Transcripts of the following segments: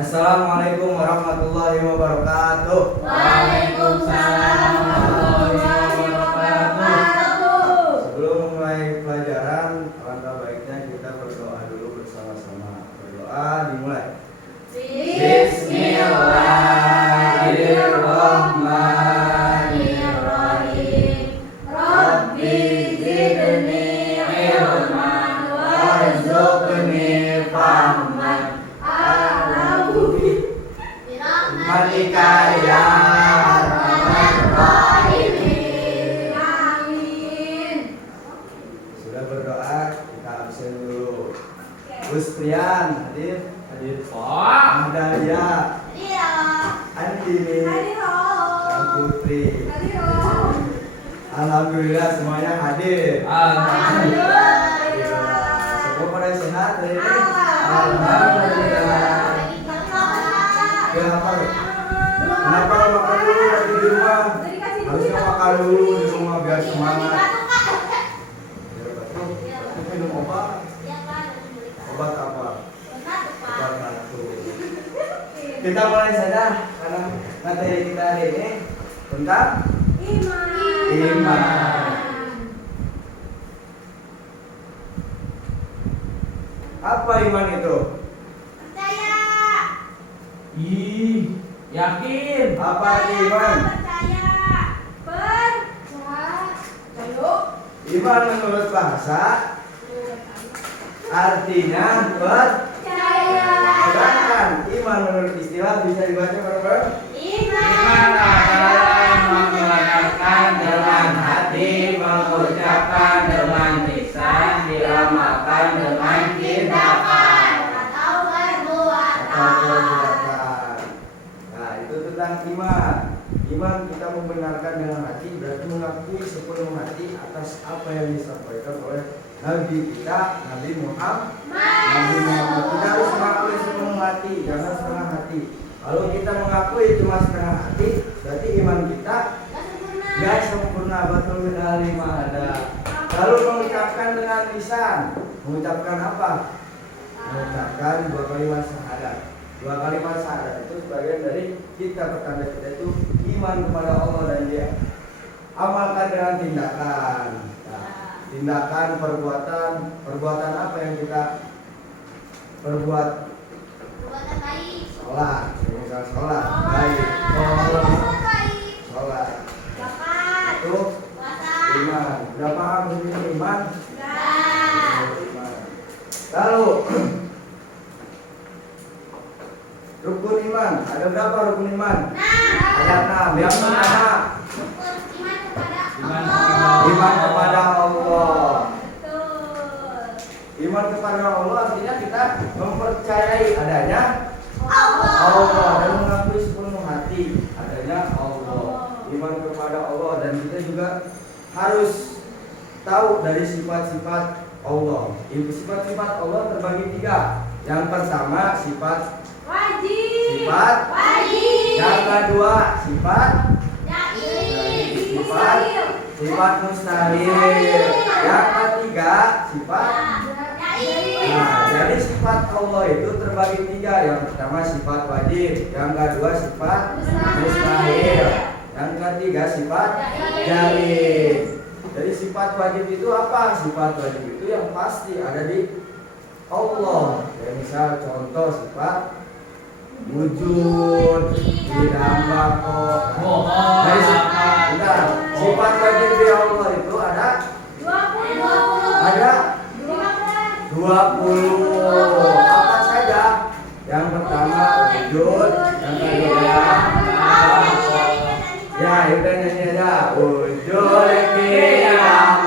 Assalamualaikum warahmatullahi wabarakatuh. Waalaikumsalam warahmatullahi wabarakatuh. Sebelum memulai pelajaran, alangkah baiknya kita berdoa dulu bersama-sama. Berdoa dimulai. Bismillahirrahmanirrahim. Rabbi zidni ilman warzuqni fahman. Malika ya Arhamar Rahimin. Amin. Sudah berdoa, kita absen dulu. Gus Prian hadir. Ahdalia, Andini, dan Putri. Alhamdulillah semuanya hadir. Semua pada sehat hari ini. Alhamdulillah. Kenapa makan dulu lagi di rumah? Harusnya makan dulu di rumah biar semangat. Minum obat. Obat apa? Obat batuk. Kita mulai saja karena materi kita hari ini tentang iman. Apa iman itu? Yakin. Apa iman? Iman menurut bahasa artinya sedangkan iman menurut istilah bisa dibaca bareng-bareng. Iman adalah menggunakan dengan hati, mengucapkan dengan lisan, diamalkan dengan tindakan. Atau perbuatan. Nah, itu tentang iman. Iman kita membenarkan dengan hati berarti mengakui sepenuh hati atas apa yang disampaikan oleh Nabi kita, Nabi Muhammad. Kita harus mengakui sepenuh hati, jangan setengah hati. Kalau kita mengakui cuma setengah hati, berarti iman kita gak sempurna. Betul lima ada. Lalu mengucapkan dengan lisan, mengucapkan apa? Mengucapkan 2 kalimat syahadat. 2 kalimat syahadat itu sebagian dari kita pertanda kita itu iman kepada Allah dan Dia. Amalkan dengan tindakan. Nah, tindakan, perbuatan apa yang kita perbuat? Perbuatan baik. Sholat, misal sholat, baik. Sholat. Zakat. Itu Puasa. iman. Udah paham ini iman? Enggak. Iman. Lalu rukun iman. Ada berapa rukun iman? Ada 6. Yang pertama, Iman kepada Iman Allah. iman kepada Allah. Betul. Iman kepada Allah artinya kita mempercayai adanya Allah. Allah dan mengakui sepenuh hati adanya Allah. Iman kepada Allah dan kita juga harus tahu dari sifat-sifat Allah. Sifat-sifat Allah terbagi 3. Yang pertama sifat Wajib. Sifat. Wajib. Yang kedua sifat Mustahil. sifat mustahil. Yang ketiga sifat. Nah, jadi sifat Allah itu terbagi 3. Yang pertama sifat wajib, yang kedua sifat mustahil, yang ketiga sifat jaib. Jadi sifat wajib itu apa? Sifat wajib itu yang pasti ada di Allah. Kayak misal contoh sifat wujud, tidak bakal. Dari sifat wajib di Allah itu ada 20. Apa saja? Yang pertama wujud, yang kedua ya udah nyanyi aja. Wujud aliman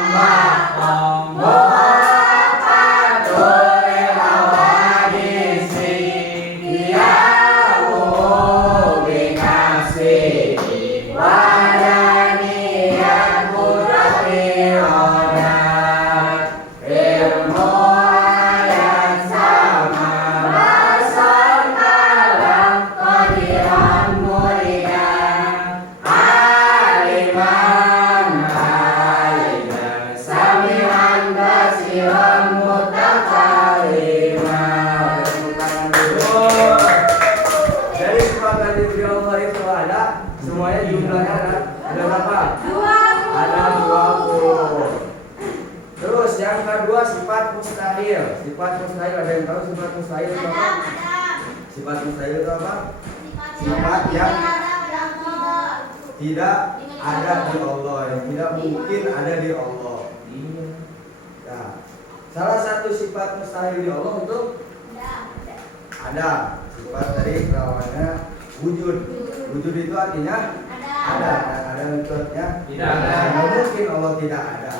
mustahil, ada yang tahu sifat mustahil itu apa? Sifat mustahil itu apa? Sifat yang tidak ada di Allah, yang tidak mungkin ada di Allah. Nah, salah satu sifat mustahil di Allah itu ada. Sifat dari lawannya wujud. Wujud itu artinya ada, dan ada wujudnya Tidak ada. Tidak mungkin Allah tidak ada.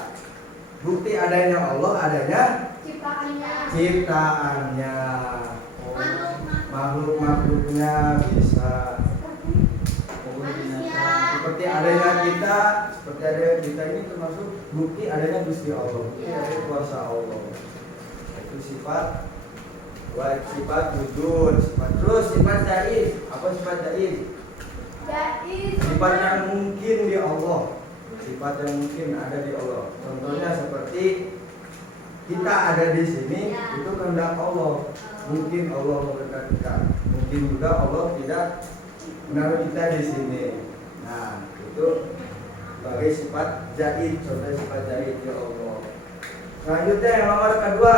Bukti adanya Allah adanya ciptaannya. Makhluk-makhluknya bisa seperti adanya kita, seperti adanya kita ini termasuk bukti adanya Gusti Allah, bukti adanya kuasa Allah. Itu sifat wujud, terus sifat jaiz. Apa sifat jaiz? Sifat yang mungkin di Allah, sifat yang mungkin ada di Allah. Contohnya seperti kita ada di sini, itu kehendak Allah. Mungkin Allah memberikan kita, mungkin juga Allah tidak menaruh kita di sini. Nah, itu sebagai sifat jaiz, contoh sifat jaiz di Allah. Selanjutnya yang nomor kedua,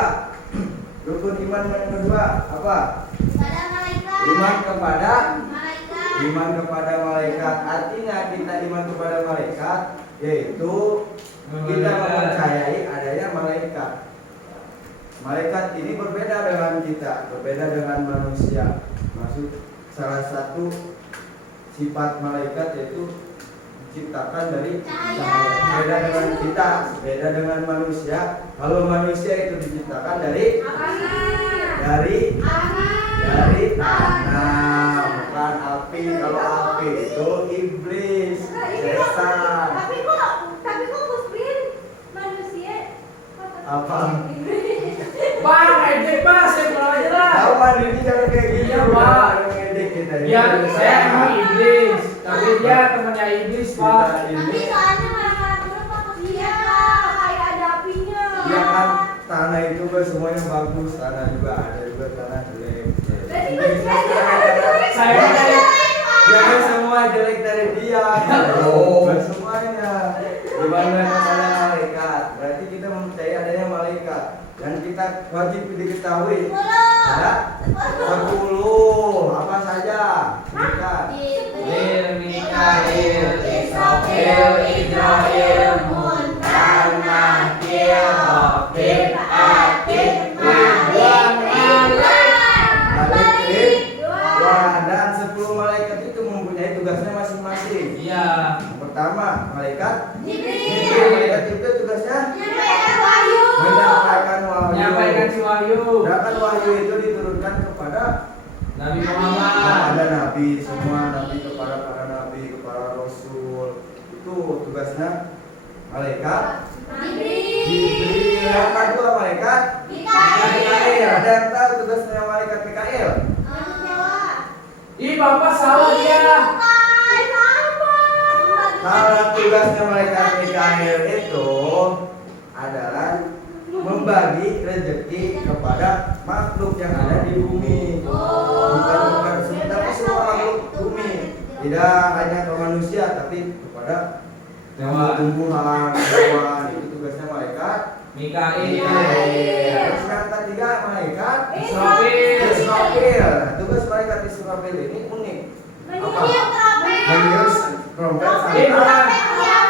rukun iman yang kedua apa? Iman kepada malaikat. Artinya kita iman kepada malaikat yaitu kita mempercayai adanya malaikat. Malaikat ini berbeda dengan kita, berbeda dengan manusia. Maksud salah satu sifat malaikat yaitu diciptakan dari cahaya. Beda dengan kita, beda dengan manusia. Kalau manusia itu diciptakan dari tanah, bukan api. Kalau api itu iblis, setan. Tapi kok Muslim manusia? Apa? Bang, ejek Pak, saya pulang aja lah. Tahu kan ini jangan kayak gini. Iya, Pak. Ngedek kita ini. Ya, saya emang iblis, tapi dia temannya iblis, Pak. Nanti soalnya marah-marah dulu Pak. Iya, kayak ada apinya. Ya kan tanah itu kan semuanya bagus, tanah juga ada juga tanah jelek. Berarti jelek. Saya Jangan semua jelek dari dia. Oh. Bukan semuanya. Dibandingkan kepada malaikat. Berarti kita mempercayai adanya malaikat. Dan kita wajib diketahui ada 10. Apa saja? Sebutkan. Mikail, Israfil, Idrail, Munkar, Nakir, Raqib, Atid, Ridwan, Malik, Wah, dan 10 malaikat itu mempunyai tugasnya masing-masing. Iya. Yang pertama, malaikat Jibril. Malaikat Jibril tugasnya Menyampaikan wahyu. Menyampaikan si Wahyu. Sedangkan wahyu itu diturunkan kepada Nabi Muhammad. ada nabi, semua nabi, kepada para nabi, kepada rasul. Itu tugasnya malaikat Jibril. Yang kedua malaikat Mikail. Ada yang tahu tugasnya malaikat Mikail? Ih, Bapak salah dia. Kalau tugasnya malaikat Mikail itu adalah membagi rezeki kepada makhluk yang ada di bumi. Bukan tapi semua makhluk bumi. Tidak hanya ke manusia tapi kepada tumbuhan, hewan. Itu tugasnya malaikat Mikail. Terus yang ketiga malaikat Israfil. Israfil. Nah, tugas malaikat Israfil ini unik. Meniup trompet Ih, bukan.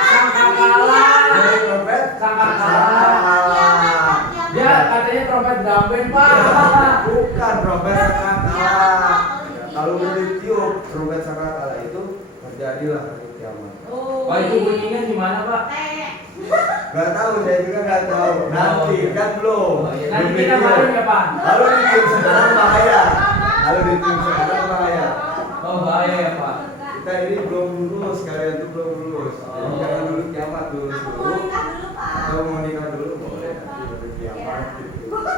sangkakala. Sangkakala. Meniup trompet Sangkakala. Dia katanya trompet drum band, Pak. Bukan trompet sangkakala. Kalau udah ditiup trompet sangkakala itu terjadilah hari kiamat. Wah, itu bunyinya gimana, Pak? Gak tahu, saya juga gak tahu. Nanti kan belum. Nanti kita bareng ya, Pak. Kalau ditiup sekarang bahaya. Kalau ditiup sekarang bahaya. Oh, bahaya ya, Pak. Kita ini belum lulus, kalian itu belum lulus. Jadi Oh. jangan dulu kiamat dulu. Atau mau nikah dulu boleh nanti baru kiamat.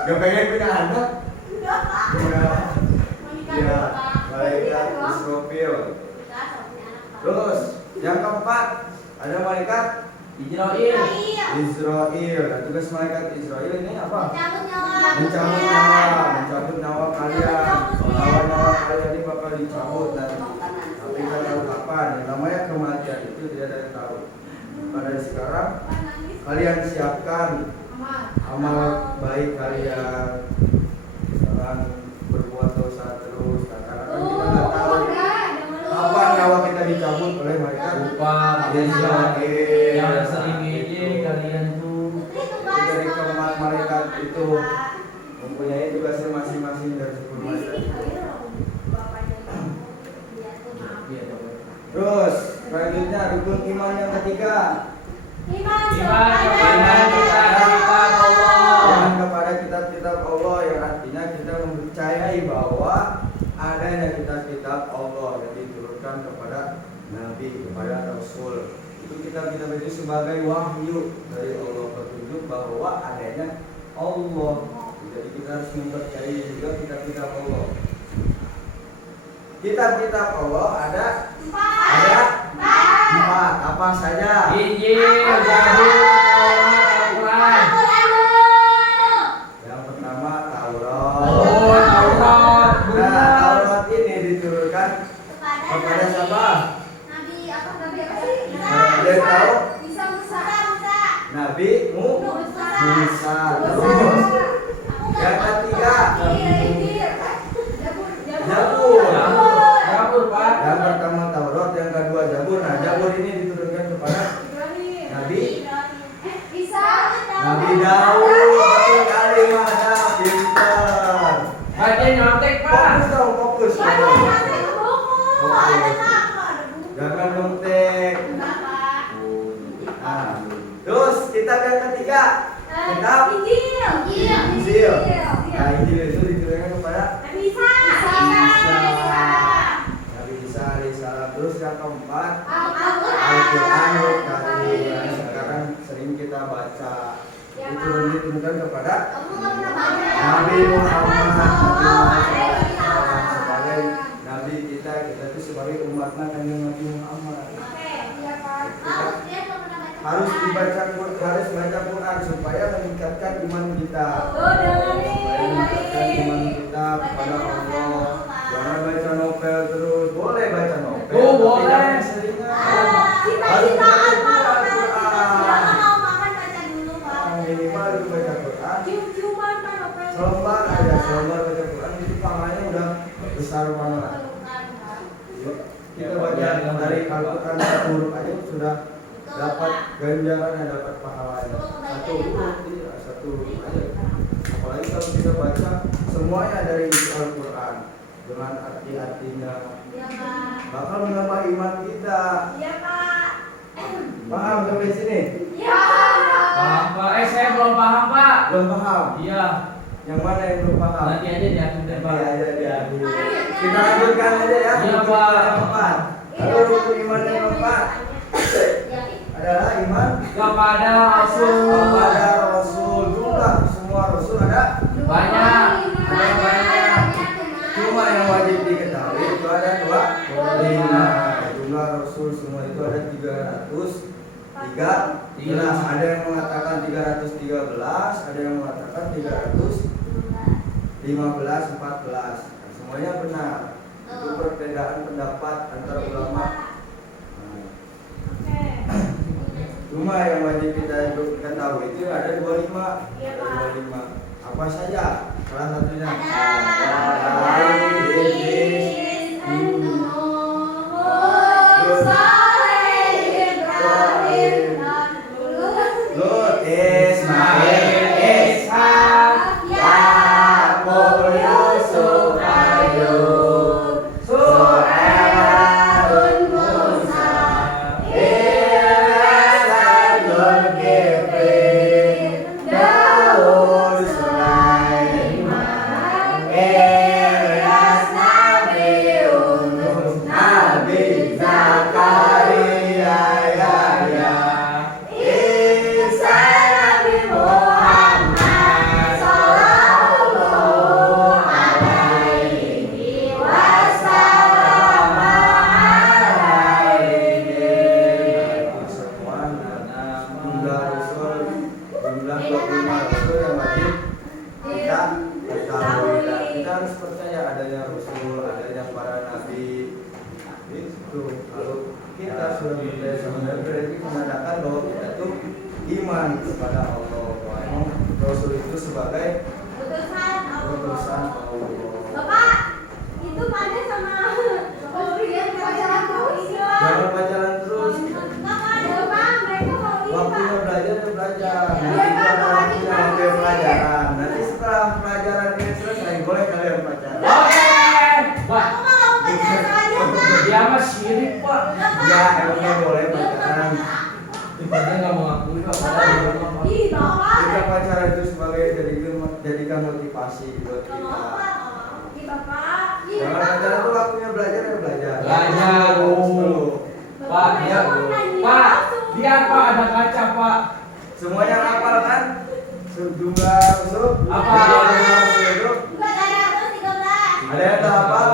Gak pengen punya anak? Ya, malaikat Israfil. Terus yang keempat ada malaikat Israel. Israel. Nah, tugas malaikat Israel ini apa? Mencabut Mencabut nyawa kalian. Nyawa kalian ini bakal dicabut nanti. Tapi nggak tahu kapan. Yang namanya kematian itu tidak ada yang tahu. Pada sekarang kalian siapkan amal baik kalian, jangan berbuat dosa terus. Nah, karena kan kita nggak tahu kapan nyawa kita dicabut oleh mereka. Lupa yang sering ngejek kalian tuh. Itu dari keempat malaikat itu mempunyai tugasnya masing-masing dari 10 malaikat. Terus selanjutnya rukun iman yang ketiga. Iman Kepada kitab-kitab Allah, yang artinya kita mempercayai bahwa adanya kitab-kitab Allah yang diturunkan kepada Nabi, kepada Rasul. Itu kitab-kitab itu sebagai wahyu dari Allah, petunjuk bahwa adanya Allah. Jadi kita harus mempercayai juga kitab-kitab Allah. Kitab-kitab Allah ada empat. Apa saja? Injil, Zabur, Taurat, Al-Quran. Yang pertama Taurat. Oh, Taurat. Nah, Taurat ini diturunkan kepada siapa? Dia tahu? Nabi Musa. Terus yang ketiga Zabur. Zabur, Pak. Yang pertama Taurat, yang kedua Zabur. Nah, Zabur ini diturunkan kepada Nabi Daud. Betul kali, mana pintar. Baca nyontek, Pak. Fokus dong, fokus. Jangan nyontek. Nah, terus kitab yang ketiga, kitab Injil. Nah, Injil itu diturunkan kepada Nabi Isa alaihissalam. Terus yang keempat Al-Quranul Karim. Sekarang sering kita baca. Itu diturunkan kepada Nabi Muhammad sebagai Nabi kita itu sebagai umatnya kanjeng Nabi Muhammad. Harus baca Quran supaya meningkatkan iman kita. Meningkatkan iman kita kepada Allah. Jangan baca novel terus. Boleh baca novel. Oh, tapi boleh. jangan seringan. Harus baca Quran. Minimal itu baca Quran. Selembar aja, selembar baca Quran itu pahalanya udah besar banget. Kita baca dari Al-Quran satu huruf aja sudah dapat ganjaran, dapat pahalanya. Satu huruf aja. Apalagi kalau kita baca semuanya dari isi Al-Quran dengan arti-artinya, bakal menambah iman kita. Paham sampai sini? Paham, Pak. Saya belum paham, Pak. Belum paham? Iya. Yang mana yang belum paham? Nanti aja diatur deh, Pak. Kita lanjutkan aja ya. Iya, Pak. Yang keempat. Lalu rukun iman yang keempat adalah iman Kepada Rasul. kepada Rasul. Jumlah semua Rasul ada Banyak. banyak. Cuma yang wajib diketahui itu ada 25. Jumlah Rasul semua itu ada 313. Ada yang mengatakan 313, ada yang mengatakan 315, 14. Semuanya benar. Itu perbedaan pendapat antara ulama. Cuma yang wajib kita ketahui itu ada 25. Ada 25. Apa saja? Salah satunya Lut, Ismail, Ishak, Yakub, Yusuf, Ayub, Harun, Musa, Ilyas, Zulkifli, Daud, Sulaiman, Ilyas, Nabi Yunus, Nabi Zakaria, Yahya, Isa, Nabi Muhammad sallallahu alaihi wasallam. Jumlah Rasul, jumlah 25 Rasul yang wajib kita ketahui. Kita harus percaya adanya Rasul, adanya para Nabi. Itu kalau kita sudah percaya sama Nabi, berarti menandakan bahwa kita tuh iman kepada Allah. Bahwa Rasul itu sebagai utusan Allah. Ya, emangnya boleh pacaran. Ibaratnya nggak mau ngakui kok, padahal di rumah Pak. Ih, Bapak. Kita pacaran itu sebagai jadikan motivasi buat Nggak mau kita. apa? Ih, Bapak. Ih, Jangan Bapak. pacaran tuh waktunya belajar ya belajar. Belajar, Terus. Pak, dia, Pak, lihat Pak ada kaca Pak. Semuanya hafal kan? Sejumlah usul. Apa? Enggak ada 113. Ada yang tak hafal?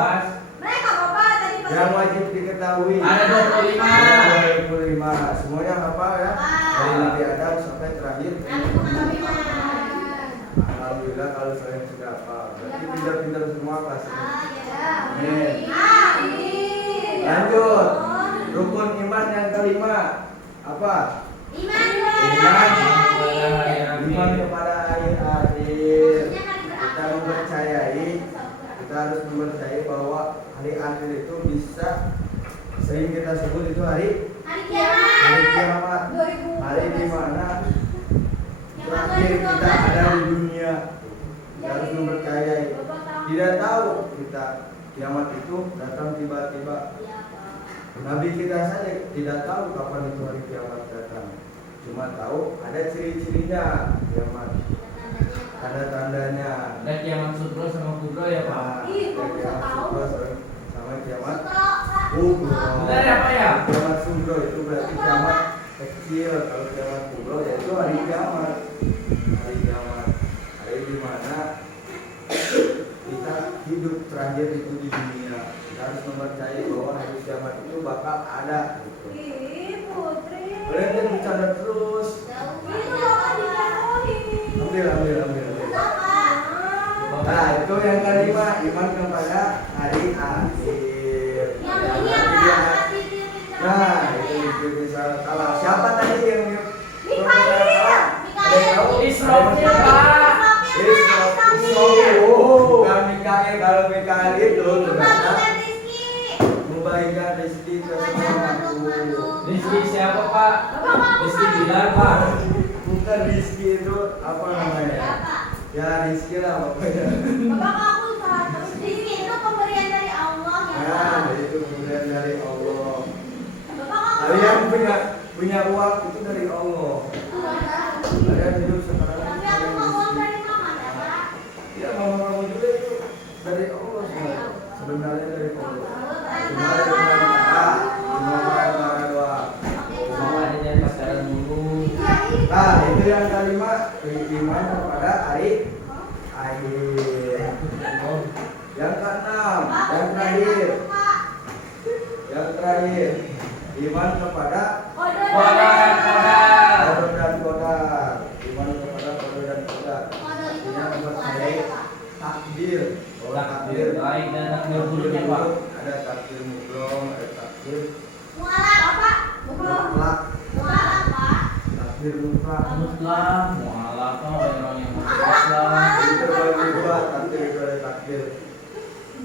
Mereka Bapak tadi pas. Yang wajib diketahui. Ada 25. 25. Semuanya hafal ya. Dari Nabi Adam sampai terakhir. Nabi Muhammad. Alhamdulillah kalau saya sudah hafal. Berarti pintar-pintar semua kelas ini. Ya. Amin. Amin. Lanjut. Rukun iman yang kelima apa? Iman Iman kepada hari akhir. Kita mempercayai, kita harus mempercayai bahwa hari akhir itu bisa sering kita sebut itu hari kiamat. Hari di mana terakhir kita ada di dunia. Kita harus mempercayai. Tidak tahu kita kiamat itu datang tiba-tiba. Nabi kita saja tidak tahu kapan itu hari kiamat datang. Cuma tahu ada ciri-cirinya kiamat. Tanda-tandanya. Ada kiamat sutro sama kubro ya Pak. Nah, Ih, kok ada bisa kiamat tahu? sugro sama kiamat kubro. Benar ya Pak ya? Kiamat sugro itu berarti kiamat kecil. Kalau kiamat kubro yaitu hari kiamat. Hari kiamat. Hari di mana kita hidup terakhir itu di dunia. Kita harus mempercayai bahwa hari kiamat itu bakal ada. Gitu. Ih, Putri. Kalian bercanda terus. Itu Bapak dijatuhin. Ambil. Bapak. Nah, itu yang kelima, iman kepada hari akhir. Yang ini apa? Nah, itu bisa salah. Siapa tadi yang Mikail. Ada yang tahu? Israfil, Pak. Israfil. Bukan Mikail. Kalau Mikail itu ternyata membagikan rezeki ke semua makhluk. Rizki siapa Pak? Rizki Bilar Pak. Bukan rezeki itu apa namanya? Ya rezeki lah pokoknya. Bapak aku salah. Rizki itu pemberian dari Allah ya. Nah, itu pemberian dari Allah. Bapak aku. Kalian punya uang itu dari Allah. Kalian hidup sekarang. Tapi aku mau uang dari mama ya Pak. Ya mama kamu juga itu dari Allah semua. Sebenarnya dari Allah. Cuma ada yang kata, cuma orang doa. Mau adanya pacaran dulu. Nah, itu yang kelima, iman kepada hari akhir. Yang keenam, yang terakhir, iman kepada Kodar dan kodar. qadar dan qadar. Iman kepada qadar dan qadar. Artinya mempercayai takdir. Bahwa Takdir baik dan takdir buruknya Pak. ada takdir mutlak, ada takdir Bapak. mutlak, Pak. takdir mutlak. Mutlak, mualaf kan orang yang mutlak lah. Jadi terbagi dua, takdir itu ada takdir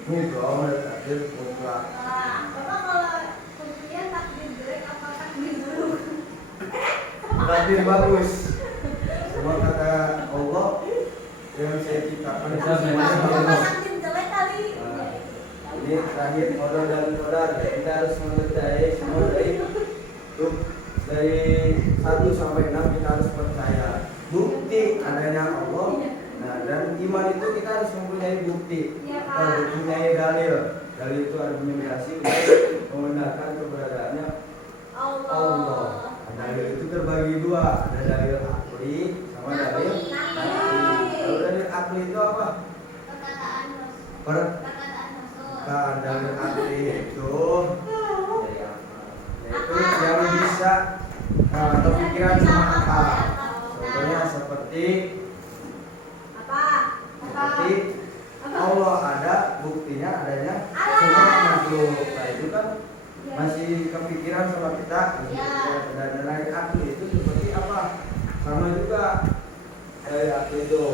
mutlak, ada takdir mutlak. Bapak kalau kuliah takdir jelek apa takdir buruk? Takdir bagus. Semua kata Allah yang saya ciptakan itu semuanya Bapak bagus. takdir jelek kali. Nah, ini terakhir qadar dan qadar. Kita harus mempercayai semua dari 1 sampai 6 kita harus percaya bukti adanya Allah. Nah, dan iman itu kita harus mempunyai bukti, Iya, Pak. mempunyai dalil. Dalil itu argumentasi untuk membenarkan keberadaannya Allah. Dalil itu terbagi dua, ada dalil akli sama dalil nakli. Kalau dalil akli itu apa? Perkataan Perkataan Rasul. dalil akli itu Dari apa? yaitu yang bisa kepikiran sama akal. Contohnya seperti seperti Allah ada buktinya adanya semua makhluk. Nah itu kan masih kepikiran sama kita. Dan dari akli itu seperti apa? Sama juga dari akli itu.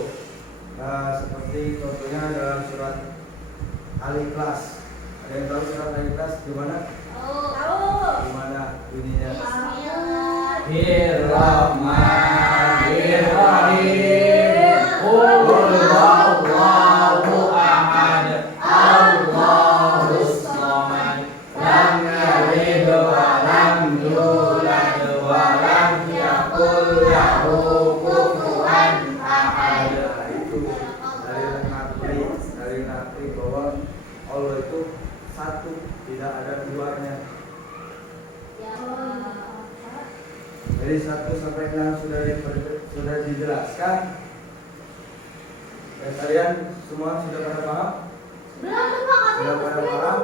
Nah, seperti contohnya dalam surat Al-Ikhlas. Ada yang tahu surat Al-Ikhlas gimana? Gimana bunyinya? Bismillahirrahmanirrahim. Qul huwallahu ahad. Allahus samad. Lam yalid wa lam mengakui bahwa Allah itu satu, tidak ada duanya. Ya. Jadi 1 sampai 6 sudah dijelaskan. Dan kalian semua sudah pada paham? Belum tuh Pak, Sudah pada paham?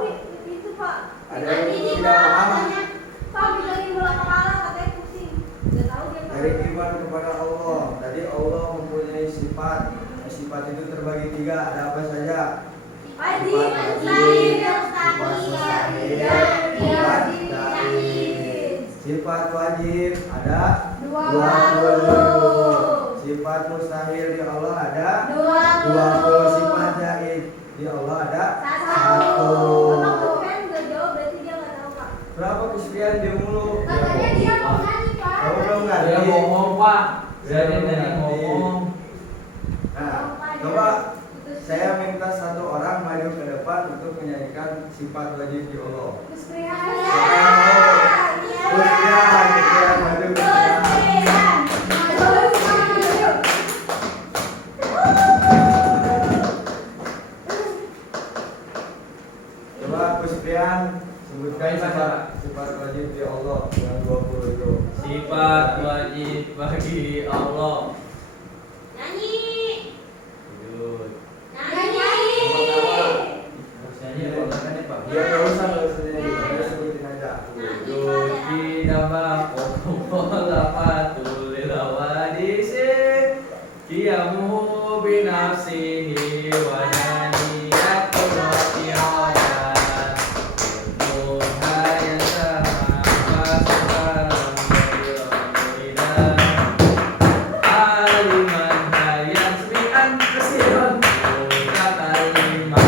itu Pak. Ada yang Tadi tidak Pak paham? katanya, Pak bilangin bola kepala katanya pusing. Gak tahu dia Pak. Dari iman kepada Allah. Tadi Allah mempunyai sifat. Sifat itu terbagi 3. Ada apa saja? Wajib, Sifat wajib ada 20. Sifat mustahil di Allah ada 20. Sifat jaib di Allah ada 1. 1. Kan gak jawab berarti dia gak tahu Pak. Berapa kesedihan dia mulu? Katanya dia mau nyanyi Pak. Kamu belum ngerti? Dia ngomong Pak. Dia Dia dari ngerti. ngomong. Nah, coba saya minta 1 orang maju ke depan untuk menyanyikan sifat wajib di Allah. Kesedihan maju ke depan. Coba kesedihan sebutkan sifat wajib di Allah yang 20 itu. Sifat wajib bagi Allah. Nyanyi. Lanjut. Nyanyi. Harus nyanyi apa enggak nih Pak? Ya nggak usah nyanyi, saya sebutin aja. Wujud dinambah pola patul lawadisi kiamu binafsihi wa naniyatu roti'adan Tuhan sama pasukan aliman hayat smi'an kesiran kata lima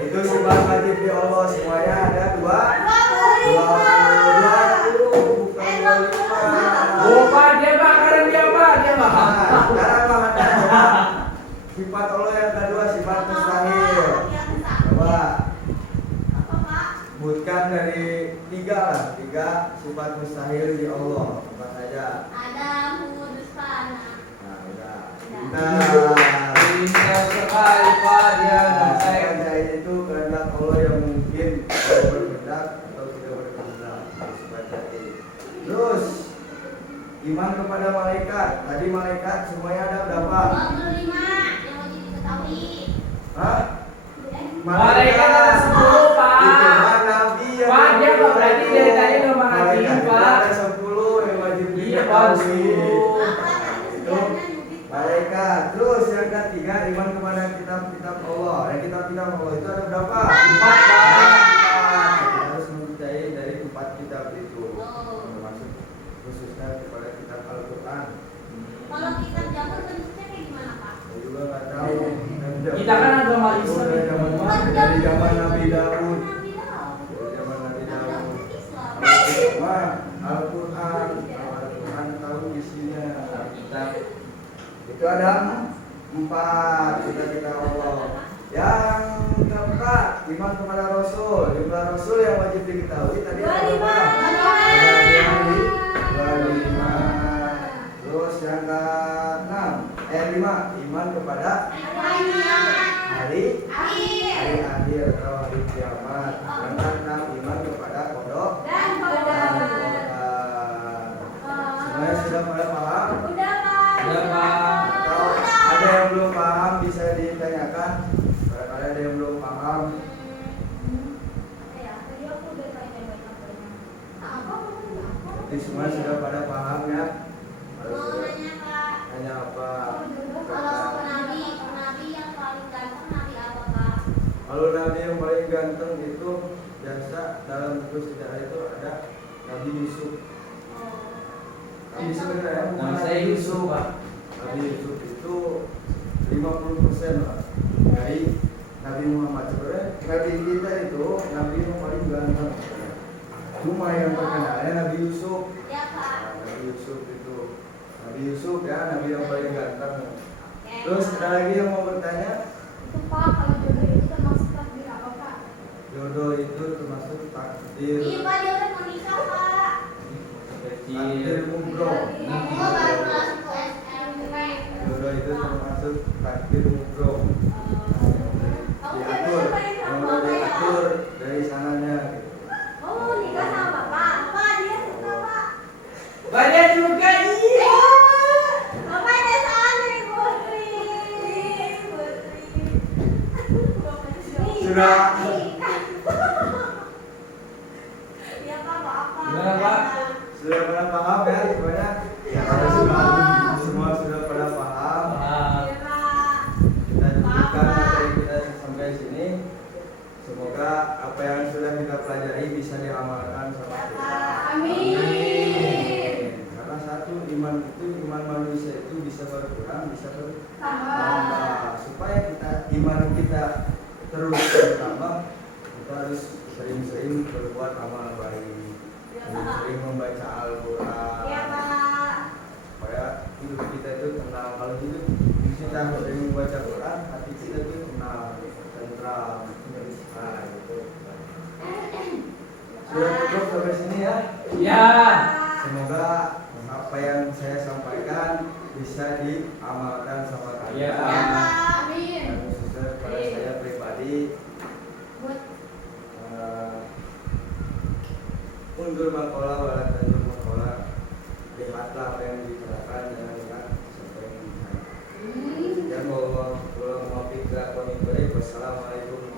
Itu sifat wajib di Allah semuanya ada 20 bukan 25. Lupa dia Pak, karena dia Pak, dia Pak. Sekarang Bang ada coba sifat Allah yang kedua sifat mustahil. Coba Apa Pak? sebutkan dari 3 lah, 3 sifat mustahil di Allah. Apa saja? Ada hudus panah. Nah, udah. Nah, Indah sekali Pak dia Nah, saya. sifat jaid itu kehendak Allah yang mungkin Allah berkehendak atau tidak berkehendak. Sifat jaid. Terus iman kepada malaikat. Tadi malaikat semuanya ada berapa? 25 yang wajib diketahui. Hah? Malaikat ada 10 Pak. Itu mah nabi yang Pak, dia belum Pak, berarti tahu. dari tadi udah merhatiin, Malaikat itu Pak. ada 10 yang wajib Iya Pak, diketahui. 10. Itu malaikat. Terus yang ketiga iman kepada kitab-kitab Allah. Dan kitab-kitab Allah itu ada berapa? 4 Pak. Kita harus mempercayai dari 4 kitab itu. Termasuk khususnya kepada kitab Al-Quran. Kalau kitab Jabur bentuknya kayak gimana Pak? Saya juga nggak tahu. Kita kan agama Itu Islam. dari zaman dari zaman Nabi Daud. Nabi Daud. Dari zaman Nabi Daud. Islam. Wah, Al-Quran. Al-Quran tahu isinya. Kita Itu ada 4 kita Allah. Yang keempat iman kepada Rasul. Jumlah Rasul yang wajib diketahui tadi ada berapa? Ada 25. Terus yang ke-6 5 iman kepada hari akhir atau hari kiamat. Yang ke-6 iman kepada kodok Dan dan kodam. qadar. Semuanya sudah pada paham? Udah Pak. Udah, Pak. Atau ada yang belum paham bisa ditanyakan. Barangkali ada yang belum paham. Jadi semua sudah pada paham ya. Harus Mau sudah. nanya Pak, Tanya apa? kalau nabi yang paling ganteng nabi apa Pak? Kalau nabi yang paling ganteng itu biasa dalam buku sejarah itu ada Nabi Yusuf. Nabi sebenarnya bukan Nama saya Nabi Yusuf Pak. Nabi Yusuf itu 50% lah dari Nabi Muhammad. Sebenarnya Nabi kita itu Nabi yang paling ganteng. Cuma yang terkenalnya Nabi Yusuf. Ya Pak. Nah, Nabi Yusuf itu Nabi Yusuf ya Nabi yang paling ganteng. Oke. Terus ada lagi yang mau bertanya? Itu Pak, kalau jodoh itu termasuk takdir apa Pak? Jodoh itu termasuk takdir. Iya Pak, dia udah mau nikah Pak. Takdir mubro. Oh baru masuk ke SMP. jodoh itu termasuk takdir mukro. Diatur, yang udah diatur dari sananya. Gitu. Oh, nikah sama bapak. Bapak dia suka, Pak. Banyak juga iya. Bapak dia santri, Putri. Putri. Sudah. Ya, Pak, maaf, Pak. Gimana, Pak? Sudah pada paham ya semuanya? Ya, kalau sudah semua sudah pada paham. Iya, Pak. Kita cukupkan materi kita sampai sini. Semoga apa yang sudah kita pelajari bisa diamalkan sama Ya, kita. Pak. Amin. Karena satu iman itu iman manusia itu bisa berkurang, bisa bertambah. Tambah. Supaya iman kita terus bertambah, kita harus sering-sering berbuat amal baik, sering-sering membaca Al-Quran. Iya, Pak. Supaya hidup kita itu tenang. Kalau hidup kita sering membaca Quran, hati kita itu tenang, tentram. Nah, gitu. Sudah cukup sampai sini ya. Ya. Semoga apa yang saya sampaikan bisa diamalkan sama Ya. Ya, kalian. Pak. Amin. Dan khususnya pada saya pribadi, undur makola wala tanjur makola. Lihatlah apa yang dibicarakan, jangan lihat sampai yang dibicarakan. Dan wassalamualaikum